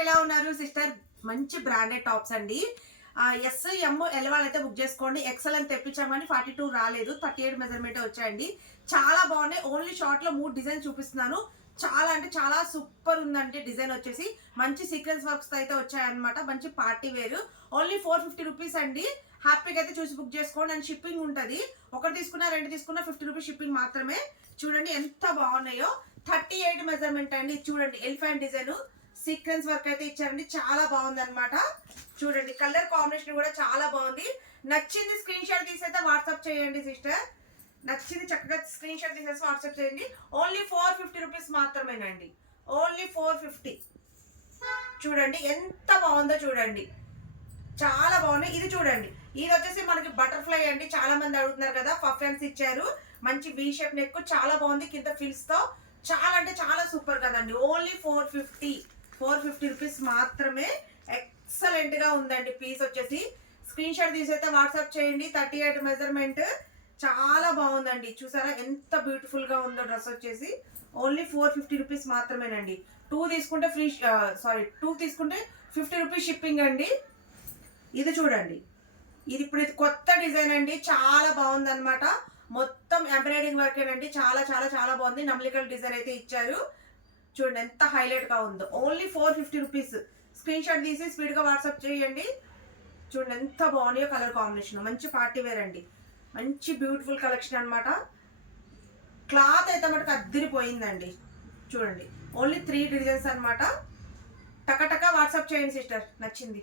ఎలా ఉన్నారు సిస్టర్ మంచి బ్రాండెడ్ టాప్స్ అండి. ఎస్ ఎమ్ ఎల్ వాళ్ళైతే బుక్ చేసుకోండి. ఎక్సెల్ అని తెప్పించామని ఫార్టీ టూ రాలేదు. థర్టీ ఎయిట్ మెజర్మెంట్ వచ్చాయండి. చాలా బాగున్నాయి. ఓన్లీ షార్ట్లో మూడు డిజైన్ చూపిస్తున్నాను. చాలా అంటే చాలా సూపర్ ఉందండి డిజైన్ వచ్చేసి. మంచి సీక్వెన్స్ వర్క్స్ అయితే వచ్చాయన్నమాట. మంచి party wear. Only four fifty rupees అండి. హ్యాపీగా అయితే చూసి బుక్ చేసుకోండి. అండ్ షిప్పింగ్ ఉంటుంది. ఒకటి తీసుకున్నా రెండు తీసుకున్నా ఫిఫ్టీ రూపీస్ షిప్పింగ్ మాత్రమే. చూడండి ఎంత బాగున్నాయో. థర్టీ ఎయిట్ మెజర్మెంట్ అండి. చూడండి ఎలిఫెంట్ డిజైన్ సీక్వెన్స్ వర్క్ అయితే ఇచ్చారండి. చాలా బాగుంది అనమాట చూడండి కలర్ కాంబినేషన్ కూడా చాలా బాగుంది. నచ్చింది స్క్రీన్ షాట్ తీసైతే వాట్సాప్ చేయండి సిస్టర్. నచ్చింది చక్కగా స్క్రీన్ షాట్ తీసేసి వాట్సాప్ చేయండి. ఓన్లీ ఫోర్ ఫిఫ్టీ రూపీస్ మాత్రమేనండి. Only four fifty. చూడండి ఎంత బాగుందో చూడండి. చాలా బాగున్నాయి ఇది చూడండి ఇది వచ్చేసి మనకి బటర్ఫ్లై అండి. చాలా మంది అడుగుతున్నారు కదా పఫెన్స్ ఇచ్చారు. మంచి వీ షేప్ నెక్ చాలా బాగుంది. కింద ఫిల్స్తో చాలా అంటే చాలా సూపర్ కదండి. Only four fifty. Four fifty rupees మాత్రమే ఎక్సలెంట్గా ఉందండి. పీస్ వచ్చేసి స్క్రీన్ షాట్ తీసి అయితే వాట్సాప్ చేయండి. థర్టీ ఎయిట్ మెజర్మెంట్ చాలా బాగుందండి. చూసారా? ఎంత బ్యూటిఫుల్గా ఉందో డ్రెస్ వచ్చేసి. ఓన్లీ ఫోర్ ఫిఫ్టీ రూపీస్ మాత్రమేనండి. టూ తీసుకుంటే ఫ్రీ సారీ టూ తీసుకుంటే ఫిఫ్టీ రూపీస్ షిప్పింగ్ అండి. ఇది చూడండి. ఇది ఇప్పుడు ఇది కొత్త డిజైన్ అండి. చాలా బాగుందన్నమాట. మొత్తం ఎంబ్రాయిడింగ్ వర్క్ అండి చాలా చాలా చాలా బాగుంది. నమ్లికల్ డిజైన్ అయితే ఇచ్చారు. చూడండి ఎంత హైలైట్గా ఉందో. Only four fifty rupees screenshot తీసి స్పీడ్గా వాట్సాప్ చేయండి. చూడండి ఎంత బాగున్నాయో కలర్ కాంబినేషన్ మంచి పార్టీ వేర్ అండి. మంచి బ్యూటిఫుల్ కలెక్షన్ అనమాట క్లాత్ అయితే మటుకు అద్దరిపోయిందండి. చూడండి ఓన్లీ త్రీ డిజైన్స్ అనమాట టకటక వాట్సాప్ చేయండి సిస్టర్ నచ్చింది.